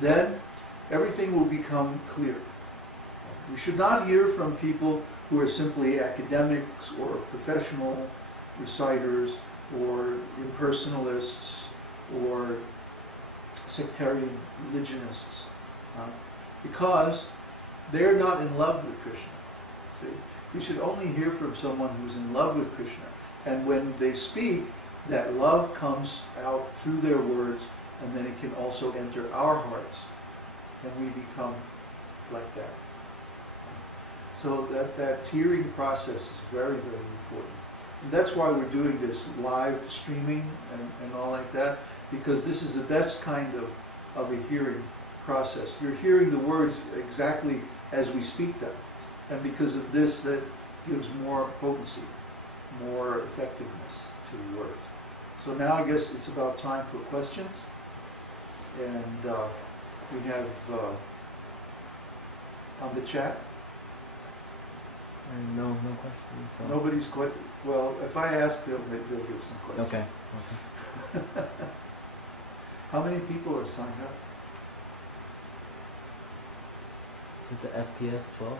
then everything will become clear. We should not hear from people who are simply academics or professional reciters or impersonalists or sectarian religionists, because they're not in love with Krishna. See? We should only hear from someone who's in love with Krishna. And when they speak, that love comes out through their words, and then it can also enter our hearts, and we become like that. So that hearing process is very, very important. And that's why we're doing this live streaming and all like that, because this is the best kind of a hearing process. You're hearing the words exactly as we speak them. And because of this, that gives more potency, more effectiveness to the words. So now I guess it's about time for questions. And we have on the chat. No questions. So. Nobody's quite, well, if I ask, they'll give some questions. Okay. How many people are signed up? Is it the FPS 12?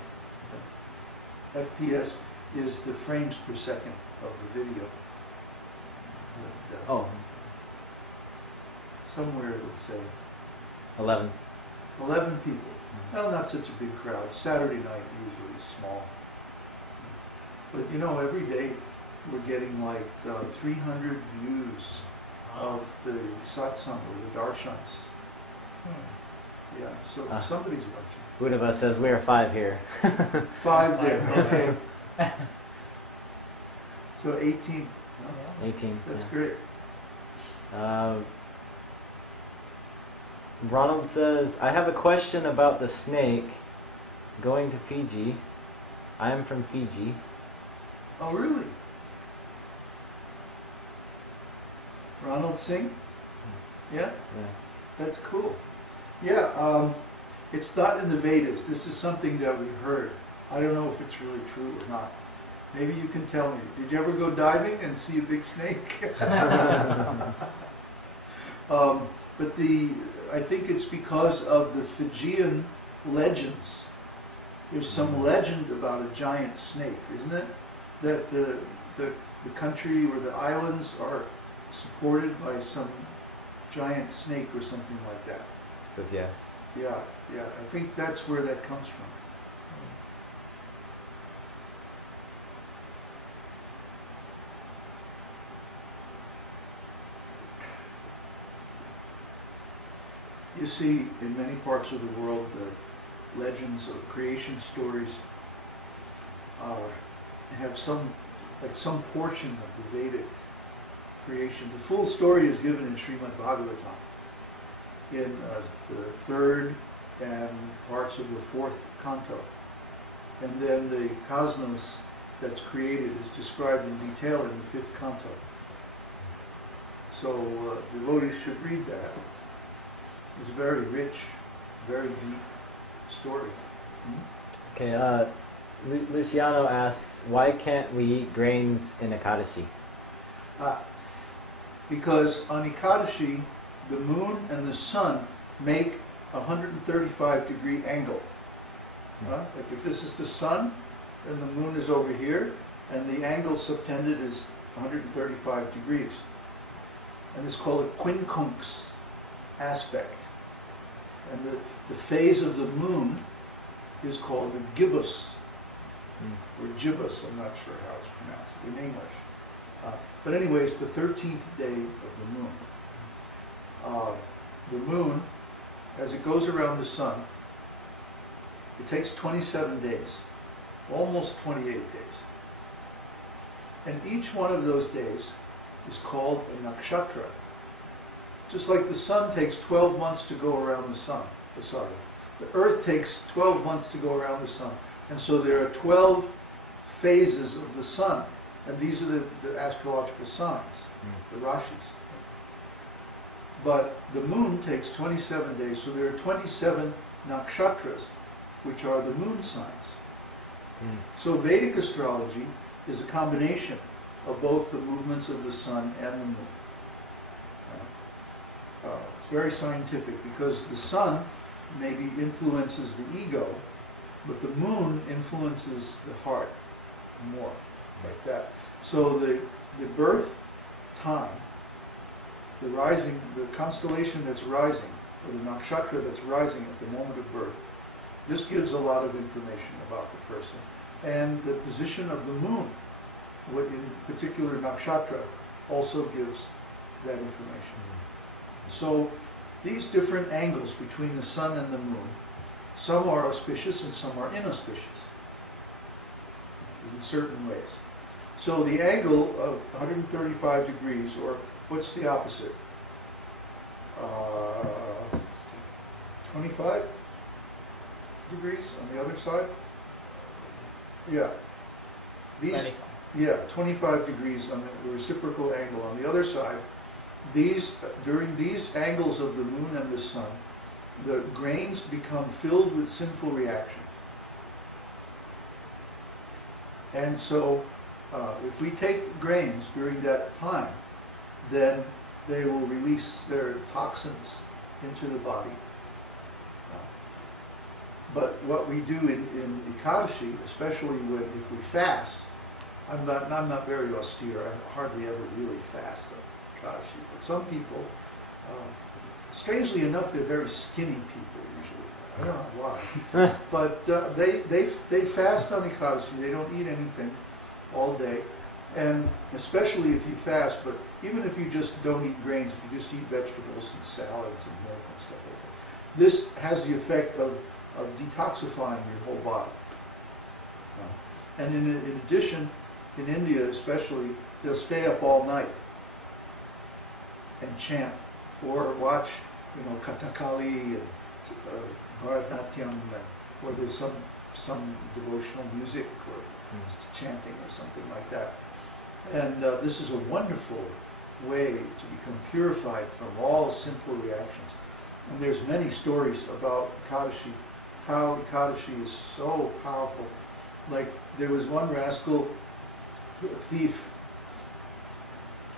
FPS is the frames per second of the video. But, somewhere it'll say 11. 11 people. Well, not such a big crowd. Saturday night usually is small. But you know, every day we're getting like 300 views of the satsang or the darshans. Yeah, so somebody's watching. Buddha says we are 5 here. 5 there, okay. So 18. Oh, 18. That's yeah. great. Ronald says, I have a question about the snake going to Fiji. I am from Fiji. Oh, really? Ronald Singh? Yeah? Yeah. That's cool. Yeah, it's not in the Vedas. This is something that we heard. I don't know if it's really true or not. Maybe you can tell me. Did you ever go diving and see a big snake? But I think it's because of the Fijian legends. There's some legend about a giant snake, isn't it? That the country or the islands are supported by some giant snake or something like that. Says yes. Yeah, yeah. I think that's where that comes from. You see, in many parts of the world, the legends or creation stories have some portion of the Vedic creation. The full story is given in Śrīmad-Bhāgavatam, in the 3rd and parts of the 4th canto. And then the cosmos that's created is described in detail in the 5th canto. So devotees should read that. It's a very rich, very deep story. Okay, Luciano asks, why can't we eat grains in Ekadashi? Because on Ekadashi, the moon and the sun make a 135-degree angle. Like if this is the sun, then the moon is over here, and the angle subtended is 135 degrees. And it's called a quincunx aspect. And the phase of the moon is called the gibbous, or gibbous, I'm not sure how it's pronounced in English. But anyway, it's the 13th day of the moon. The moon, as it goes around the sun, it takes 27 days, almost 28 days. And each one of those days is called a nakshatra. Just like the sun takes 12 months to go around the sun. The earth takes 12 months to go around the sun. And so there are 12 phases of the sun. And these are the astrological signs, the rashis. But the moon takes 27 days, so there are 27 nakshatras, which are the moon signs. So Vedic astrology is a combination of both the movements of the sun and the moon. It's very scientific because the sun maybe influences the ego, but the moon influences the heart more, like that. So the birth time, the rising, the constellation that's rising, or the nakshatra that's rising at the moment of birth, this gives a lot of information about the person. And the position of the moon, what in particular nakshatra, also gives that information. So these different angles between the sun and the moon, some are auspicious and some are inauspicious in certain ways. So the angle of 135 degrees, or what's the opposite? 25 degrees on the other side? Yeah. These, yeah, 25 degrees on the reciprocal angle. On the other side, during these angles of the moon and the sun, the grains become filled with sinful reaction. And so, if we take grains during that time, then they will release their toxins into the body. But what we do in Ekadashi, especially if we fast, I'm not very austere. I hardly ever really fast on Ekadashi. But some people, strangely enough, they're very skinny people usually. I don't know why. But they fast on Ekadashi. They don't eat anything all day. And especially if you fast, but even if you just don't eat grains, if you just eat vegetables and salads and milk and stuff like that, this has the effect of detoxifying your whole body. And in addition, in India especially, they'll stay up all night and chant, or watch, Kathakali and Bharatanatyam, or there's some devotional music or chanting or something like that. And this is a wonderful way to become purified from all sinful reactions. And there's many stories about Ekadashi, how Ekadashi is so powerful. Like, there was one rascal, thief,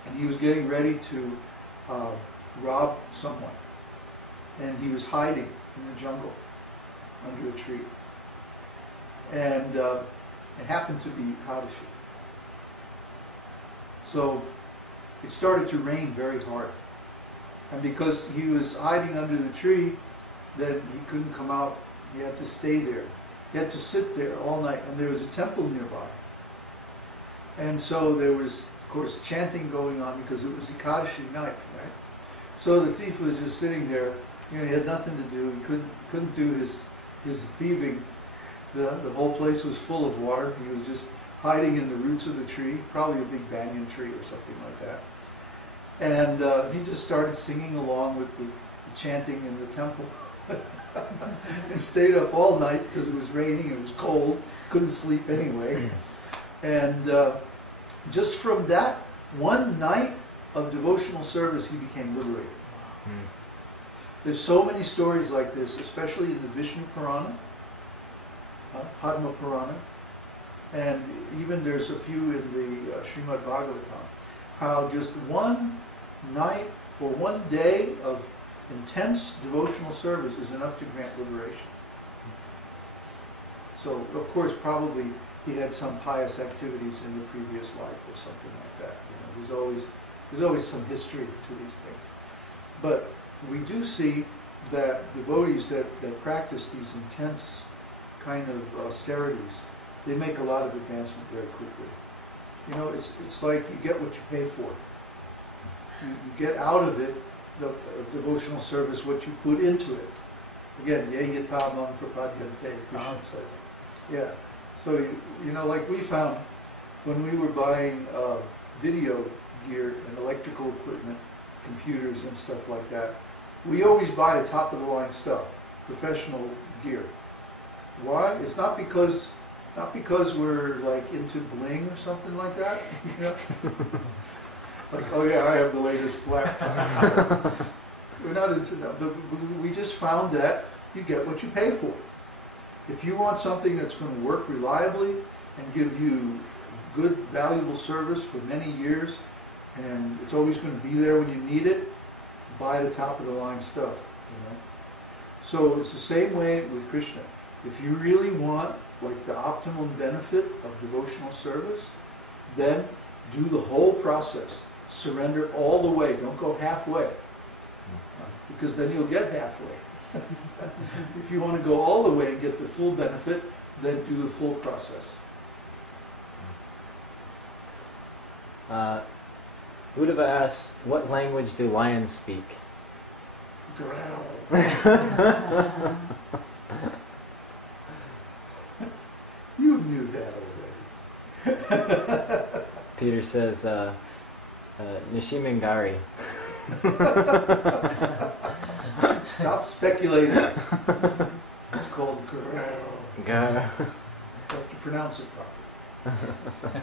and he was getting ready to rob someone. And he was hiding in the jungle under a tree. And it happened to be Ekadashi. So it started to rain very hard. And because he was hiding under the tree, then he couldn't come out. He had to stay there. He had to sit there all night. And there was a temple nearby. And so there was, of course, chanting going on because it was Ekadashi night, right? So the thief was just sitting there. He had nothing to do. He couldn't do his thieving. The whole place was full of water. He was just hiding in the roots of the tree, probably a big banyan tree or something like that. And he just started singing along with the chanting in the temple. And stayed up all night because it was raining, it was cold, couldn't sleep anyway. And just from that one night of devotional service, he became liberated. There's so many stories like this, especially in the Vishnu Purana, Padma Purana, and even there's a few in the Śrīmad-Bhāgavatam, how just one night or one day of intense devotional service is enough to grant liberation. So, of course, probably he had some pious activities in the previous life or something like that. There's always some history to these things. But we do see that devotees that practice these intense kind of austerities, they make a lot of advancement very quickly. It's like you get what you pay for. You get out of it, the devotional service, what you put into it. Again, ye yata mam prapadyante, Krishna says. Yeah. So, like we found when we were buying video gear and electrical equipment, computers and stuff like that, we always buy the top of the line stuff, professional gear. Why? It's not because we're like into bling or something like that. Like, oh yeah, I have the latest laptop. We're not into that. But we just found that you get what you pay for. If you want something that's going to work reliably and give you good, valuable service for many years, and it's always going to be there when you need it, buy the top of the line stuff, So it's the same way with Krishna. If you really want like the optimum benefit of devotional service, then do the whole process. Surrender all the way. Don't go halfway, because then you'll get halfway. If you want to go all the way and get the full benefit, then do the full process. Uddhava asks, what language do lions speak? You knew that already. Peter says, Nishimengari. Stop speculating. It's called Garo. Gar. You have to pronounce it properly.